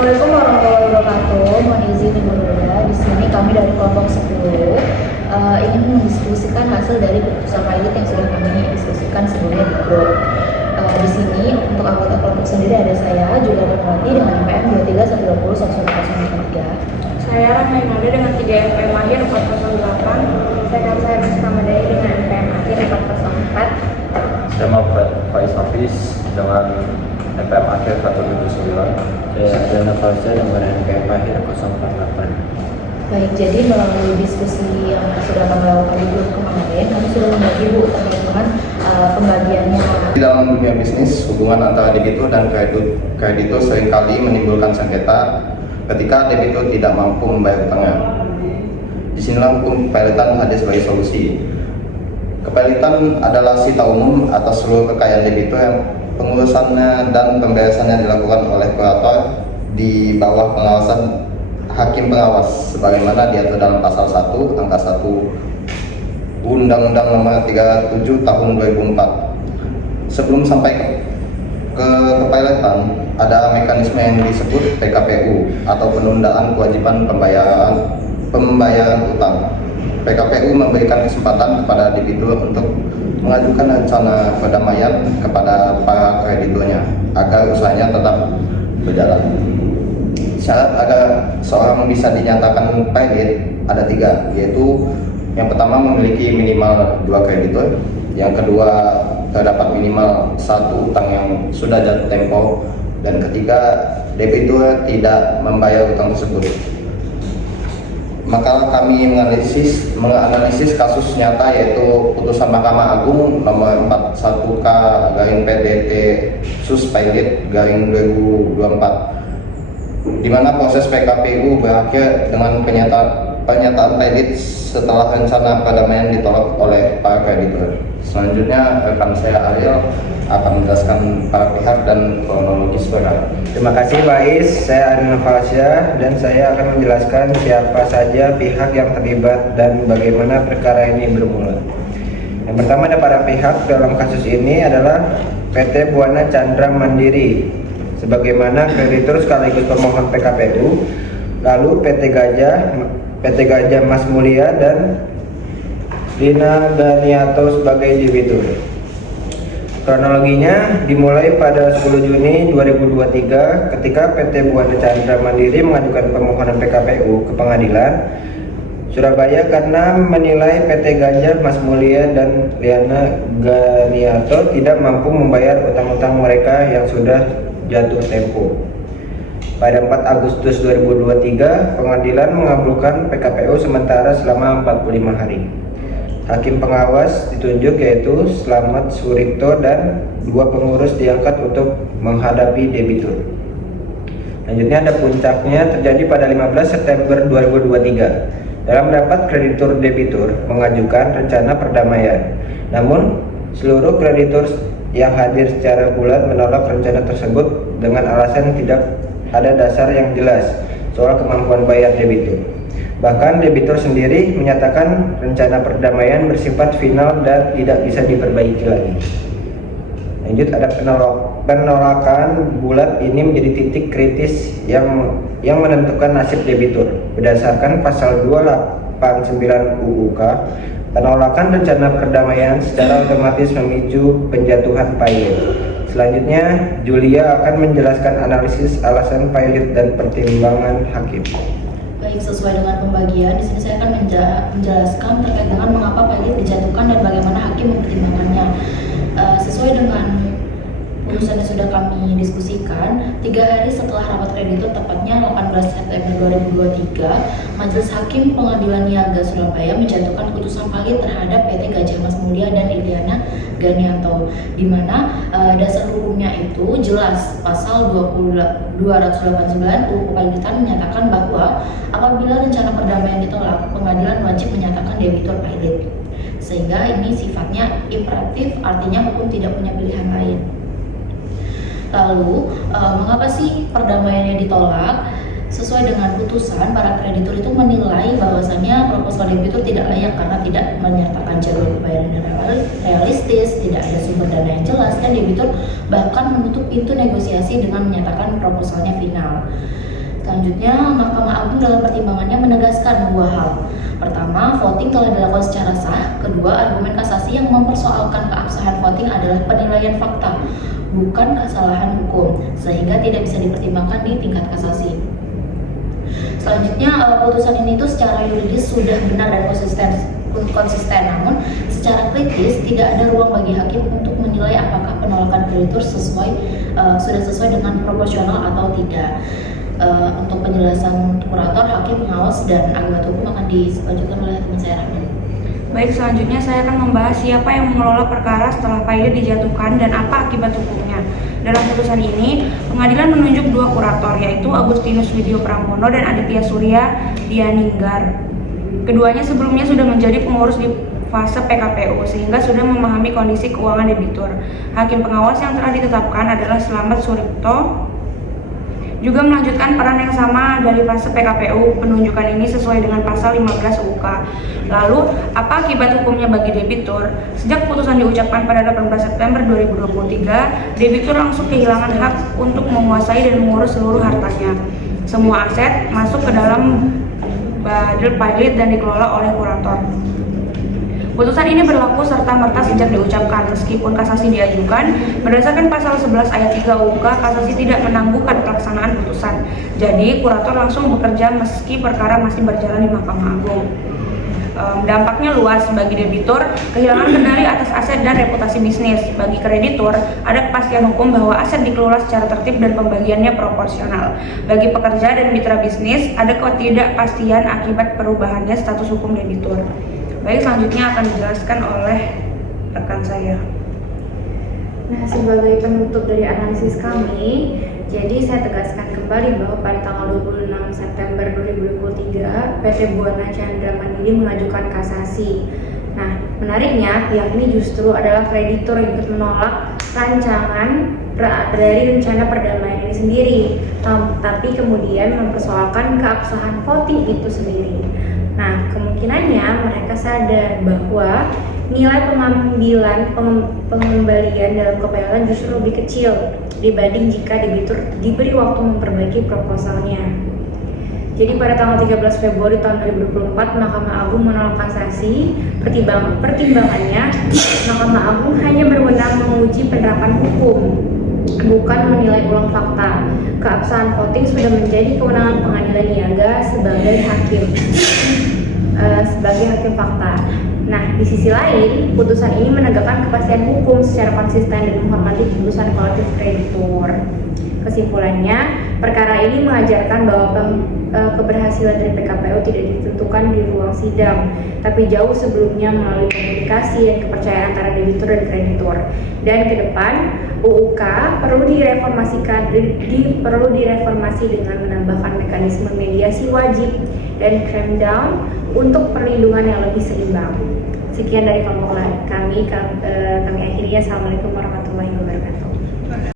Assalamualaikum warahmatullahi wabarakatuh. Mohon izin Ibu Nurul. Di sini kami dari kelompok 10 ingin mendiskusikan hasil dari keputusan pilot yang sudah kami diskusikan sebelumnya di grup. Di sini untuk anggota kelompok sendiri ada saya Julia Darmawati dengan NPM 23 Saya Rahma Imada dengan 3 NPM akhir 408. Saya Rizka Madai dengan NPM akhir 404. Saya Muhammad Faiz Hafiz dengan NPM akhir 179. Saya Adana Fauza dengan NPM akhir 048. Baik, jadi melalui diskusi yang sudah kami lakukan di grup kemarin, kami sudah membagi Bu terkait dengan pembagiannya. Di dalam dunia bisnis, hubungan antara debitur dan kreditur seringkali menimbulkan sengketa ketika debitur tidak mampu membayar utangnya. Disinilah hukum kepilitan hadir sebagai solusi. Kepilitan adalah sita umum atas seluruh kekayaan debitur yang pengurusannya dan pemberesannya dilakukan oleh kurator di bawah pengawasan hakim pengawas sebagaimana diatur dalam pasal 1 angka 1 Undang-Undang Nomor 37 Tahun 2004. Sebelum sampai ke kepilitan, ada mekanisme yang disebut PKPU atau penundaan kewajiban pembayaran utang. PKPU memberikan kesempatan kepada debitur untuk mengajukan rencana perdamaian kepada para krediturnya agar usahanya tetap berjalan. Syarat agar seorang bisa dinyatakan pilot ada 3, yaitu yang pertama memiliki minimal 2 kreditur, yang kedua terdapat minimal 1 utang yang sudah jatuh tempo, dan ketiga debitur tidak membayar utang tersebut. Maka kami menganalisis kasus nyata yaitu putusan Mahkamah Agung nomor 41K/PDT sus/pilot/2024 di mana proses PKPU berakhir dengan pernyataan pilot setelah rencana perdamaian ditolak oleh para kreditur. Selanjutnya rekan saya Ariel akan menjelaskan para pihak dan kronologis perkara. Terima kasih Faiz, saya Adana Fauza dan saya akan menjelaskan siapa saja pihak yang terlibat dan bagaimana perkara ini bermula. Yang pertama ada para pihak dalam kasus ini adalah PT Buana Chandra Mandiri sebagaimana kreditur sekaligus pemohon PKPU, lalu PT Gajah Mas Mulia dan Lina Ganiato sebagai debitur. Kronologinya dimulai pada 10 Juni 2023 ketika PT Buana Chandra Mandiri mengajukan permohonan PKPU ke pengadilan Surabaya karena menilai PT Gajah Mas Mulia dan Liana Ganiato tidak mampu membayar utang-utang mereka yang sudah jatuh tempo. Pada 4 Agustus 2023, pengadilan mengabulkan PKPU sementara selama 45 hari. Hakim pengawas ditunjuk yaitu Slamet Suripto dan 2 pengurus diangkat untuk menghadapi debitur. Selanjutnya ada puncaknya terjadi pada 15 September 2023. Dalam rapat kreditur debitur mengajukan rencana perdamaian. Namun, seluruh kreditur yang hadir secara bulat menolak rencana tersebut dengan alasan tidak ada dasar yang jelas soal kemampuan bayar debitur. Bahkan debitur sendiri menyatakan rencana perdamaian bersifat final dan tidak bisa diperbaiki lagi. Lanjut ada penolakan bulat ini menjadi titik kritis yang menentukan nasib debitur. Berdasarkan pasal 289 UUK, penolakan rencana perdamaian secara otomatis memicu penjatuhan pilot. Selanjutnya, Julia akan menjelaskan analisis alasan pilot dan pertimbangan hakim. Baik, sesuai dengan pembagian, di sini saya akan menjelaskan terkait dengan mengapa pilot dijatuhkan dan bagaimana hakim mempertimbangkannya. Sesuai dengan putusan yang sudah kami diskusikan, 3 hari setelah rapat kreditur tepatnya 18 September 2023, Majelis Hakim Pengadilan Niaga Surabaya menjatuhkan putusan pilot terhadap PT Gajah Mas Mulia dan Liliana Ganianto, di mana dasar hukumnya itu jelas. Pasal 289 UU Kepilotan menyatakan bahwa apabila rencana perdamaian ditolak, pengadilan wajib menyatakan debitur pilot, sehingga ini sifatnya imperatif, artinya hukum tidak punya pilihan lain. Lalu, mengapa sih perdamaiannya ditolak? Sesuai dengan putusan, para kreditur itu menilai bahwasannya proposal debitur tidak layak karena tidak menyertakan jalur pembayaran yang realistis, tidak ada sumber dana yang jelas, dan debitur bahkan menutup pintu negosiasi dengan menyatakan proposalnya final. Selanjutnya, Mahkamah Agung dalam pertimbangannya menegaskan dua hal. Pertama, voting telah dilakukan secara sah. Kedua, argumen kasasi yang mempersoalkan keabsahan voting adalah penilaian fakta, bukan kesalahan hukum, sehingga tidak bisa dipertimbangkan di tingkat kasasi. Selanjutnya, putusan ini itu secara yuridis sudah benar dan konsisten, namun secara kritis tidak ada ruang bagi hakim untuk menilai apakah penolakan kreditur sudah sesuai dengan proporsional atau tidak. Untuk penjelasan kurator, hakim, pengawas, dan akibat hukum akan dilanjutkan oleh teman saya Rahman. Baik, selanjutnya saya akan membahas siapa yang mengelola perkara setelah pilot dijatuhkan dan apa akibat hukumnya. Dalam putusan ini, pengadilan menunjuk dua kurator, yaitu Agustinus Widyo Pramono dan Aditya Surya Dianinggar. Keduanya sebelumnya sudah menjadi pengurus di fase PKPU, sehingga sudah memahami kondisi keuangan debitur. Hakim pengawas yang telah ditetapkan adalah Slamet Suripto, juga melanjutkan peran yang sama dari fase PKPU. Penunjukan ini sesuai dengan pasal 15 UUK. Lalu, apa akibat hukumnya bagi debitur? Sejak putusan diucapkan pada 18 September 2023, debitur langsung kehilangan hak untuk menguasai dan mengurus seluruh hartanya. Semua aset masuk ke dalam badil pilot dan dikelola oleh kurator. Putusan ini berlaku serta-merta sejak diucapkan, meskipun kasasi diajukan. Berdasarkan pasal 11 ayat 3 UUK, kasasi tidak menangguhkan pelaksanaan putusan. Jadi, kurator langsung bekerja meski perkara masih berjalan di Mahkamah Agung. Dampaknya luas bagi debitur, kehilangan kendali atas aset dan reputasi bisnis. Bagi kreditur, ada kepastian hukum bahwa aset dikelola secara tertib dan pembagiannya proporsional. Bagi pekerja dan mitra bisnis, ada ketidakpastian akibat perubahannya status hukum debitur. Baik, selanjutnya akan dijelaskan oleh rekan saya. Nah, sebagai penutup dari analisis kami, jadi saya tegaskan kembali bahwa pada tanggal 26 September 2023, PT Buana Chandra Mandiri mengajukan kasasi. Nah, menariknya, pihak ini justru adalah kreditur yang ikut menolak rancangan dari rencana perdamaian ini sendiri, tapi kemudian mempersoalkan keabsahan voting itu sendiri. Nah, kemungkinannya mereka sadar bahwa nilai pengembalian dalam kepayalan justru lebih kecil dibanding jika debitur diberi waktu memperbaiki proposalnya. Jadi pada tanggal 13 Februari tahun 2024, Mahkamah Agung menolak kasasi. Pertimbangannya, Mahkamah Agung hanya berwenang menguji penerapan hukum, bukan menilai ulang fakta. Keabsahan voting sudah menjadi kewenangan pengadilan niaga sebagai hakim fakta. Nah, di sisi lain, putusan ini menegakkan kepastian hukum secara konsisten dan menghormati putusan kolektif kreditur. Kesimpulannya, perkara ini mengajarkan bahwa keberhasilan dari PKPU tidak ditentukan di ruang sidang, tapi jauh sebelumnya melalui komunikasi dan kepercayaan antara debitur dan kreditur. Dan ke depan, UUK perlu direformasi dengan menambahkan mekanisme mediasi wajib dan crackdown untuk perlindungan yang lebih seimbang. Sekian dari kelompok kami akhiri. Assalamualaikum warahmatullahi wabarakatuh.